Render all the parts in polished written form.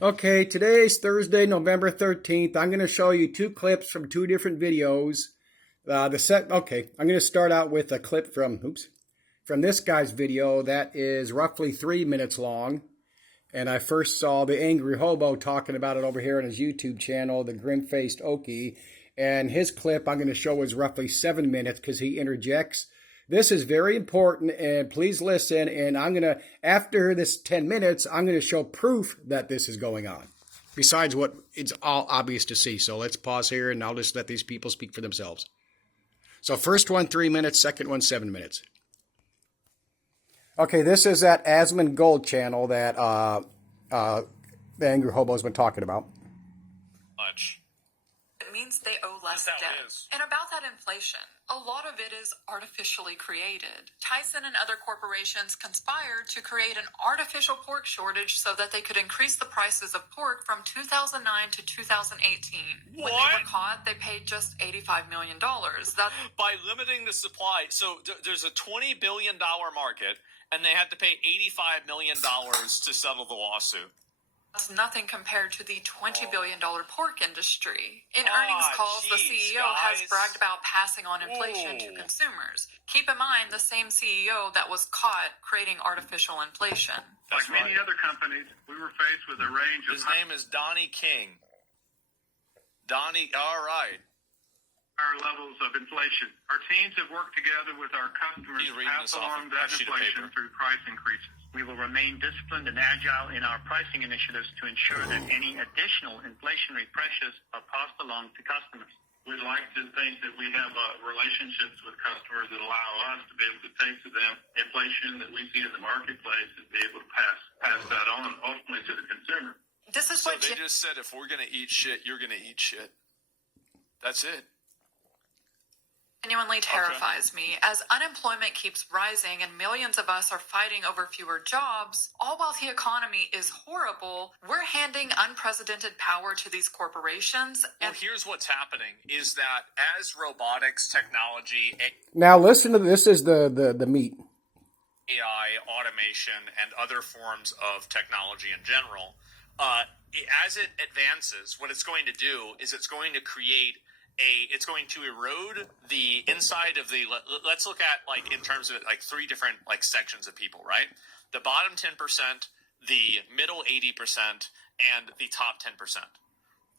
Okay, today is Thursday, November 13th. I'm going to show you two clips from two different videos. I'm going to start out with a clip from this guy's video that is roughly 3 minutes long. And I first saw the Angry Hobo talking about it over here on his YouTube channel, the Grim-Faced Okie. And his clip I'm going to show is roughly 7 minutes because he interjects. This is very important, and please listen. And after this 10 minutes, I'm going to show proof that this is going on. Besides what it's all obvious to see. So let's pause here, and I'll just let these people speak for themselves. So first one, 3 minutes. Second one, 7 minutes. Okay, this is that Asmon Gold channel that the Angry Hobo's been talking about. Much. It means they owe less debt. And about that inflation, a lot of it is artificially created. Tyson and other corporations conspired to create an artificial pork shortage so that they could increase the prices of pork from 2009 to 2018. When they were caught, they paid just $85 million. That's by limiting the supply. So there's a $20 billion market, and they had to pay $85 million to settle the lawsuit. That's nothing compared to the $20 billion pork industry. In earnings calls, the CEO has bragged about passing on inflation to consumers. Keep in mind, the same CEO that was caught creating artificial inflation. Like many other companies, we were faced with a range of... His name is Donnie King. Donnie, all right. Higher levels of inflation. Our teams have worked together with our customers to pass along that inflation through price increases. We will remain disciplined and agile in our pricing initiatives to ensure that any additional inflationary pressures are passed along to customers. We'd like to think that we have relationships with customers that allow us to be able to take to them inflation that we see in the marketplace and be able to pass that on ultimately to the consumer. This is so they just said, if we're going to eat shit, you're going to eat shit. That's it. Genuinely terrifies me as unemployment keeps rising and millions of us are fighting over fewer jobs. All while the economy is horrible, we're handing unprecedented power to these corporations. Well, here's what's happening is that as robotics, technology... Now listen to this is the meat. AI, automation, and other forms of technology in general, as it advances, what it's going to do is it's going to create it's going to erode the inside of the, let's look at like in terms of like three different like sections of people, right? The bottom 10%, the middle 80%, and the top 10%.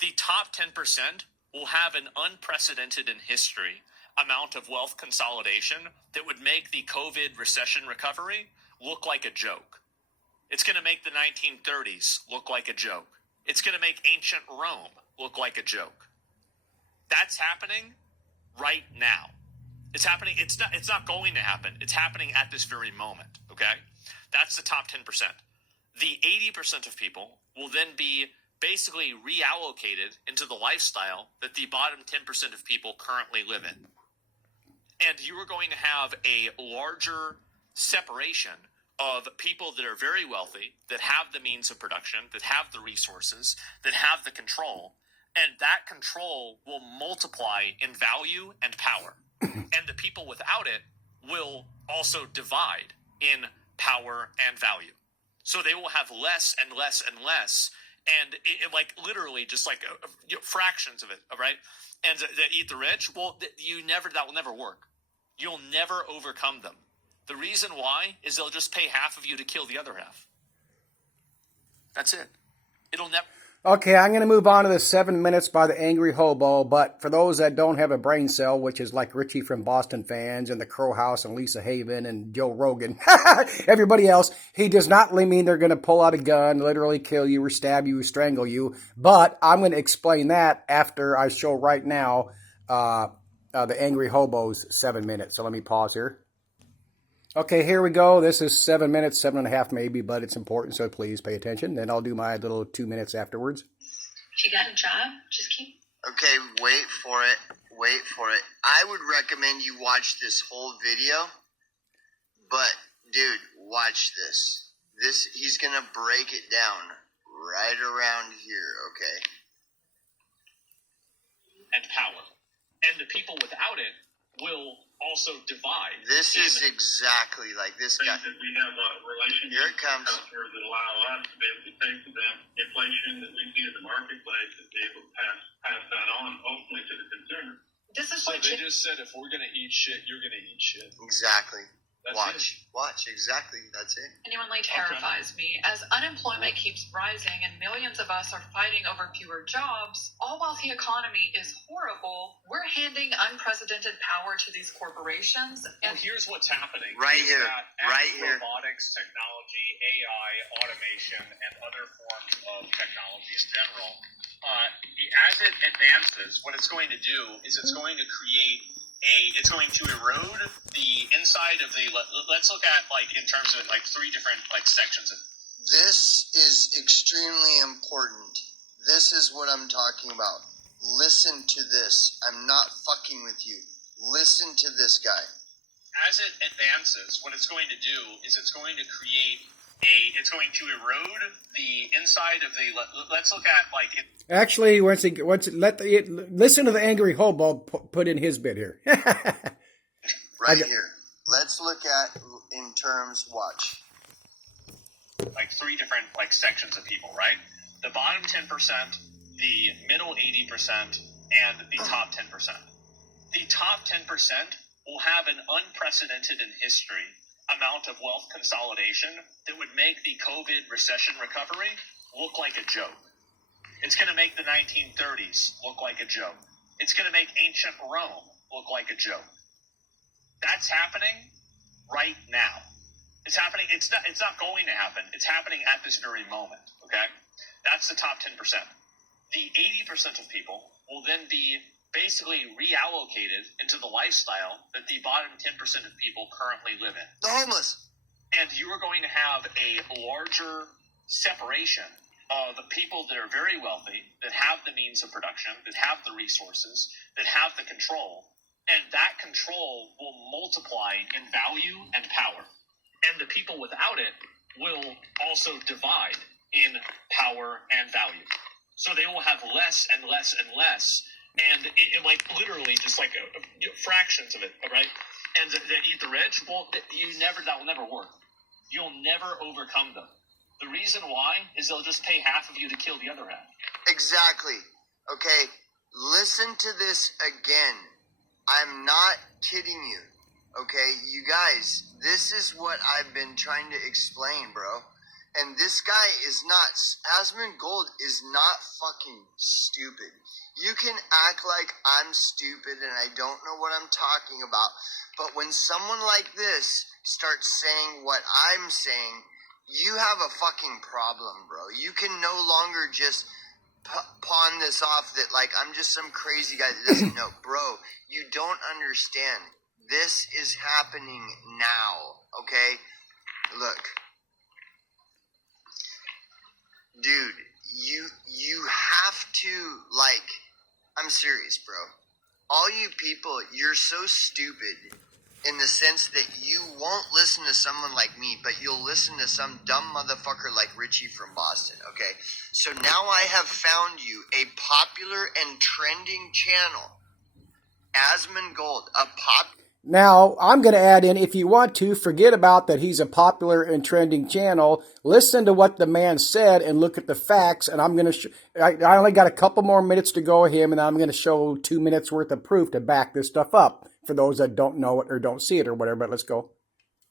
The top 10% will have an unprecedented in history amount of wealth consolidation that would make the COVID recession recovery look like a joke. It's going to make the 1930s look like a joke. It's going to make ancient Rome look like a joke. That's happening right now. It's happening. It's not going to happen. It's happening at this very moment, okay? That's the top 10%. The 80% of people will then be basically reallocated into the lifestyle that the bottom 10% of people currently live in. And you are going to have a larger separation of people that are very wealthy, that have the means of production, that have the resources, that have the control. And that control will multiply in value and power. And the people without it will also divide in power and value. So they will have less and less and less. And it like literally just like fractions of it, right? And that eat the rich, well, that will never work. You'll never overcome them. The reason why is they'll just pay half of you to kill the other half. That's it. It'll never... Okay, I'm going to move on to the 7 minutes by the Angry Hobo, but for those that don't have a brain cell, which is like Richie from Boston Fans and the Crow House and Lisa Haven and Joe Rogan, everybody else, he does not mean they're going to pull out a gun, literally kill you or stab you or strangle you, but I'm going to explain that after I show right now the Angry Hobo's 7 minutes. So let me pause here. Okay, here we go. This is 7 minutes, 7.5 maybe, but it's important, so please pay attention. Then I'll do my little 2 minutes afterwards. If you got a job, just keep... Okay, wait for it. Wait for it. I would recommend you watch this whole video, but, dude, watch this. He's going to break it down right around here, okay? And power. And the people without it will... also divide. This is exactly like this guy. That we have a relationship Here it comes. with customers that allow us to be able to take to them inflation that we see in the marketplace and be able to pass that on ultimately to the consumer. This is So what they just said, if we're going to eat shit, you're going to eat shit. Exactly. That's Watch. Exactly. That's it. genuinely terrifies me as unemployment keeps rising and millions of us are fighting over fewer jobs. All while the economy is horrible, we're handing unprecedented power to these corporations. Well, here's what's happening. Right is here. that Right as here. robotics, technology, AI, automation, and other forms of technology in general, as it advances, what it's going to do is it's going to create it's going to erode the inside of the, let's look at, like, in terms of, like, three different, like, sections of. This is extremely important. This is what I'm talking about. Listen to this. I'm not fucking with you. Listen to this guy. As it advances, what it's going to do is it's going to create it's going to erode the inside of the, let's look at, like. Actually, listen to the angry hobo put in his bit here. Right here. Let's look at in terms, watch. Like three different, like, sections of people, right? The bottom 10%, the middle 80%, and the top 10%. The top 10% will have an unprecedented in history amount of wealth consolidation that would make the COVID recession recovery look like a joke. It's going to make the 1930s look like a joke. It's going to make ancient Rome look like a joke. That's happening right now. It's happening. It's not going to happen. It's happening at this very moment. Okay? That's the top 10%. The 80% of people will then be basically reallocated into the lifestyle that the bottom 10% of people currently live in. The homeless. And you are going to have a larger separation of people that are very wealthy, that have the means of production, that have the resources, that have the control, and that control will multiply in value and power. And the people without it will also divide in power and value. So they will have less and less and less, and it like literally just like fractions of it, right? And they eat the rich. Well, that will never work. You'll never overcome them. The reason why is they'll just pay half of you to kill the other half. Exactly. Okay, listen to this again. I'm not kidding you. Okay, you guys, this is what I've been trying to explain, bro. And this guy is not, Asmongold is not fucking stupid. You can act like I'm stupid and I don't know what I'm talking about, but when someone like this starts saying what I'm saying, you have a fucking problem, bro. You can no longer just pawn this off that, like, I'm just some crazy guy that doesn't know. Bro, you don't understand. This is happening now, okay? Look. Dude, you have to, like, I'm serious, bro. All you people, you're so stupid in the sense that you won't listen to someone like me, but you'll listen to some dumb motherfucker like Richie from Boston, okay? So now I have found you a popular and trending channel. Asmongold, Now, I'm going to add in, if you want to, forget about that he's a popular and trending channel. Listen to what the man said and look at the facts. And I'm going to, I only got a couple more minutes to go with him, and I'm going to show 2 minutes worth of proof to back this stuff up for those that don't know it or don't see it or whatever. But let's go.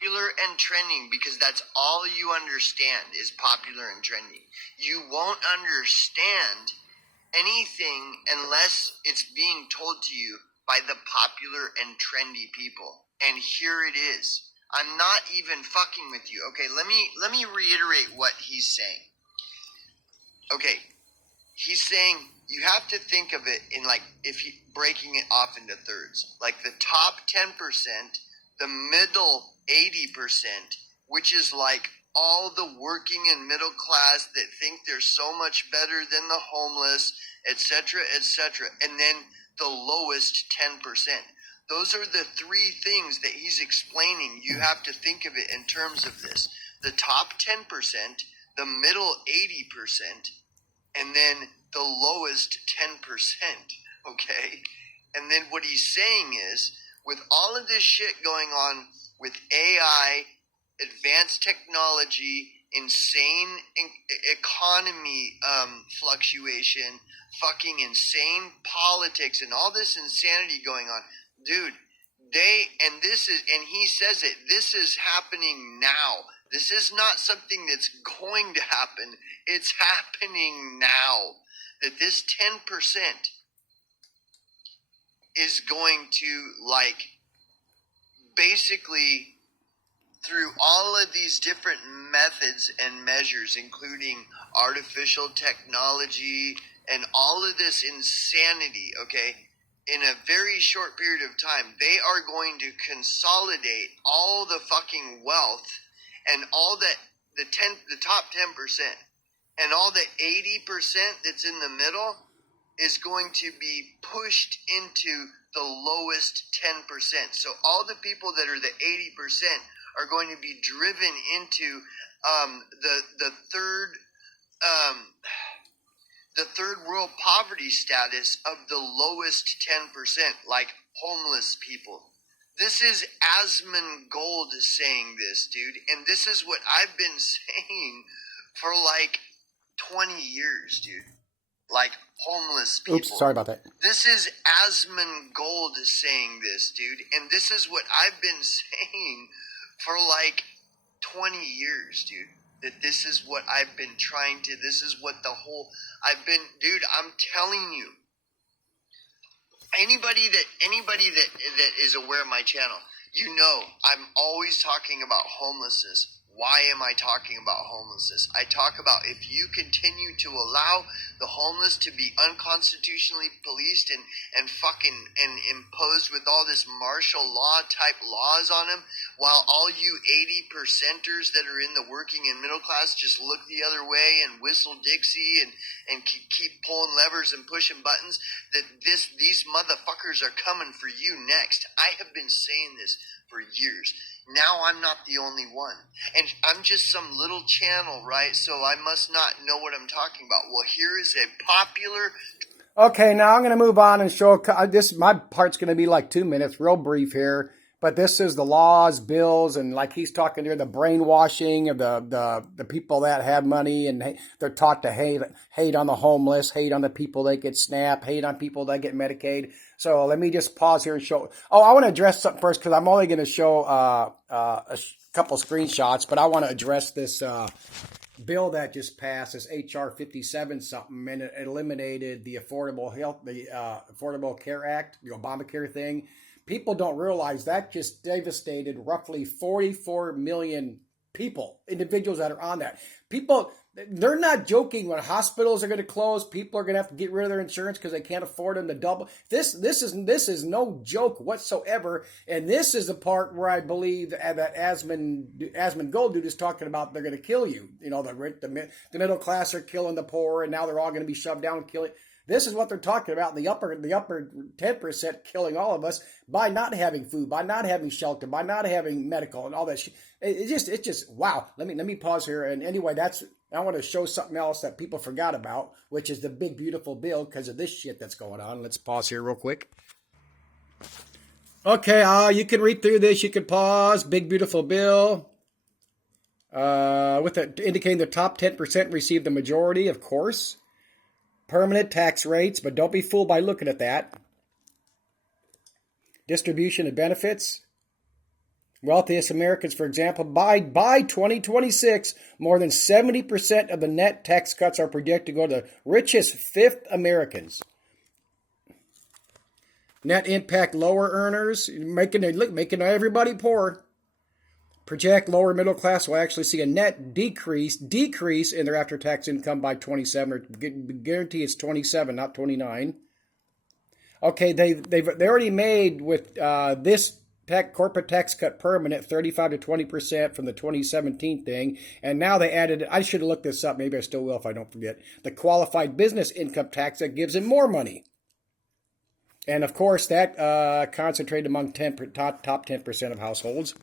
Popular and trending, because that's all you understand is popular and trending. You won't understand anything unless it's being told to you by the popular and trendy people. And here it is. I'm not even fucking with you. Okay, let me reiterate what he's saying. Okay, he's saying you have to think of it in, like, if he breaking it off into thirds. Like the top 10%, the middle 80%, which is like all the working and middle class that think they're so much better than the homeless, etc., etc., and then the lowest 10%. Those are the three things that he's explaining. You have to think of it in terms of this. The top 10%, the middle 80%, and then the lowest 10%, okay? And then what he's saying is, with all of this shit going on with AI, advanced technology, insane economy fluctuation, fucking insane politics, and all this insanity going on, dude. He says it. This is happening now. This is not something that's going to happen. It's happening now. That this 10% is going to, like, basically, through all of these different methods and measures, including artificial technology and all of this insanity, okay, in a very short period of time, they are going to consolidate all the fucking wealth and all that, the top 10%, and all the 80% that's in the middle is going to be pushed into the lowest 10%. So all the people that are the 80% are going to be driven into the third world poverty status of the lowest 10%, like homeless people. This is Asmund Gold saying this, dude, and this is what I've been saying for like 20 years, dude. Like homeless people. Oops, sorry about that. This is Asmund Gold saying this, dude, and this is what I've been saying for like 20 years, dude. That this is what I've been trying to, this is what dude, I'm telling you. Anybody that is aware of my channel, you know I'm always talking about homelessness. Why am I talking about homelessness? I talk about if you continue to allow the homeless to be unconstitutionally policed and imposed with all this martial law type laws on them, while all you 80%ers that are in the working and middle class just look the other way and whistle Dixie and keep pulling levers and pushing buttons, that these motherfuckers are coming for you next. I have been saying this for years. Now I'm not the only one. And I'm just some little channel, right? So I must not know what I'm talking about. Well, here is a popular... Okay, now I'm going to move on and show this. My part's going to be like 2 minutes, real brief here. But this is the laws, bills, and like he's talking here, the brainwashing of the people that have money, and they're taught to hate on the homeless, hate on the people that get SNAP, hate on people that get Medicaid. So let me just pause here and show. Oh, I want to address something first because I'm only going to show a couple screenshots, but I want to address this bill that just passed, this HR 57 something, and it eliminated the Affordable Care Act, the Obamacare thing. People don't realize that just devastated roughly 44 million people, individuals that are on that. People, they're not joking when hospitals are going to close. People are going to have to get rid of their insurance because they can't afford them to double. This is no joke whatsoever. And this is the part where I believe that Asmund Gold dude is talking about they're going to kill you. You know, the middle class are killing the poor, and now they're all going to be shoved down and killing. This is what they're talking about. The upper 10% killing all of us by not having food, by not having shelter, by not having medical and all that shit. It's just wow. Let me pause here. And anyway, I want to show something else that people forgot about, which is the big beautiful bill because of this shit that's going on. Let's pause here real quick. Okay, you can read through this. You can pause. Big beautiful bill. Indicating the top 10% receive the majority, of course. Permanent tax rates, but don't be fooled by looking at that. Distribution of benefits. Wealthiest Americans, for example, by 2026, more than 70% of the net tax cuts are projected to go to the richest fifth Americans. Net impact, lower earners, making everybody poor. Project lower middle class will actually see a net decrease in their after-tax income by 27, or guarantee it's 27, not 29. Okay, they already made with this corporate tax cut permanent 35 to 20% from the 2017 thing, and now they added, I should have looked this up, maybe I still will if I don't forget, the qualified business income tax that gives them more money. And of course, that concentrated among top 10% of households.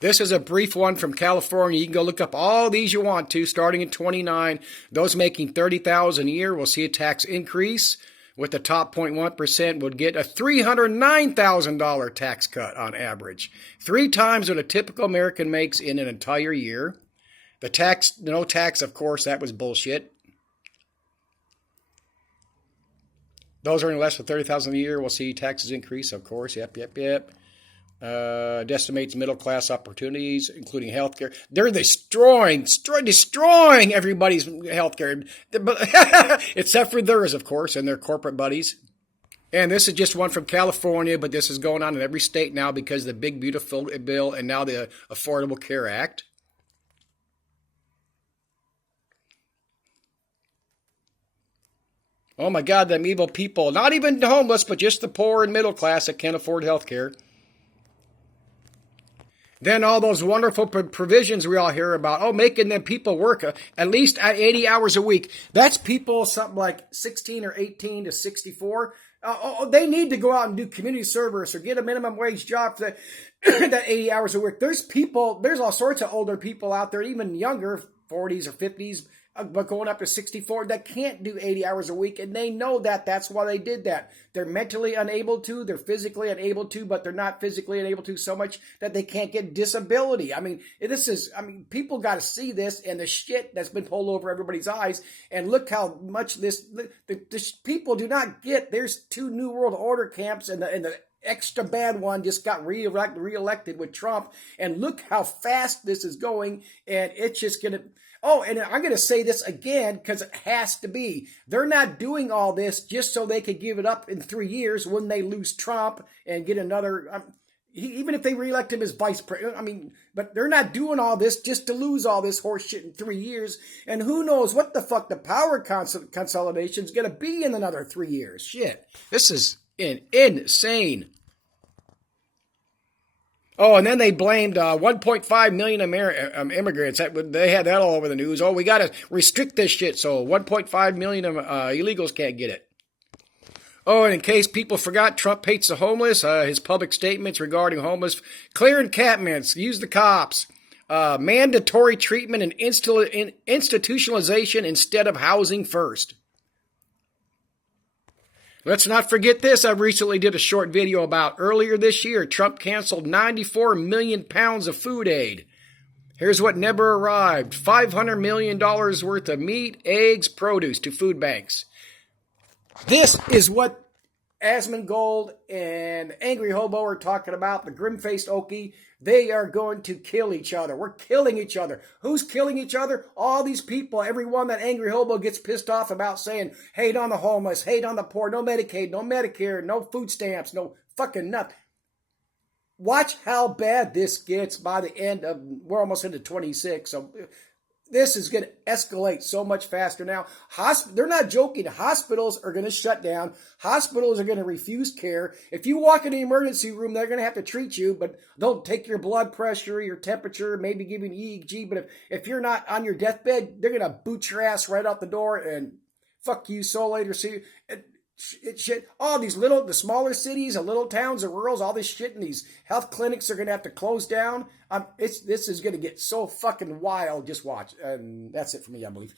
This is a brief one from California. You can go look up all these you want to, starting in 29. Those making $30,000 a year will see a tax increase with the top 0.1% would get a $309,000 tax cut on average, 3 times what a typical American makes in an entire year. The tax, no tax, of course, that was bullshit. Those earning less than $30,000 a year will see taxes increase, of course. Yep. It estimates middle class opportunities, including healthcare. They're destroying everybody's healthcare, except for theirs, of course, and their corporate buddies. And this is just one from California, but this is going on in every state now because of the Big Beautiful Bill and now the Affordable Care Act. Oh my God, them evil people. Not even the homeless, but just the poor and middle class that can't afford health care. Then all those wonderful provisions we all hear about, making them people work at least 80 hours a week. That's people something like 16 or 18 to 64. They need to go out and do community service or get a minimum wage job for that 80 hours a week. There's all sorts of older people out there, even younger, 40s or 50s, but going up to 64, that can't do 80 hours a week, and they know that. That's why they did that. They're mentally unable to, they're physically unable to, but they're not physically unable to so much that they can't get disability. People got to see this and the shit that's been pulled over everybody's eyes, and look how much this people do not get. There's 2 New World Order camps, and the extra bad one just got reelected with Trump, and look how fast this is going, and it's just going to... Oh, and I'm going to say this again because it has to be. They're not doing all this just so they could give it up in 3 years when they lose Trump and get another... even if they reelect him as vice president, but they're not doing all this just to lose all this horse shit in 3 years. And who knows what the fuck the power consolidation is going to be in another 3 years. Shit. This is insane. Oh, and then they blamed 1.5 million immigrants. They had that all over the news. Oh, we got to restrict this shit so 1.5 million illegals can't get it. Oh, and in case people forgot, Trump hates the homeless. His public statements regarding homeless, clear encampments, use the cops, mandatory treatment and institutionalization instead of housing first. Let's not forget this. I recently did a short video about earlier this year. Trump canceled 94 million pounds of food aid. Here's what never arrived. $500 million worth of meat, eggs, produce to food banks. This is what Asmongold and Angry Hobo are talking about. The grim-faced Okie. They are going to kill each other. We're killing each other. Who's killing each other? All these people. Everyone that Angry Hobo gets pissed off about saying, hate on the homeless, hate on the poor, no Medicaid, no Medicare, no food stamps, no fucking nothing. Watch how bad this gets by the end of, we're almost into 26, so this is going to escalate so much faster now. They're not joking. Hospitals are going to shut down. Hospitals are going to refuse care. If you walk in the emergency room, they're going to have to treat you, but they'll take your blood pressure, your temperature, maybe give you an EEG. But if you're not on your deathbed, they're going to boot your ass right out the door and fuck you so later. See, shit. All these the smaller cities, the little towns, the rurals, all this shit, and these health clinics are going to have to close down. This is going to get so fucking wild. Just watch. And that's it for me, I believe.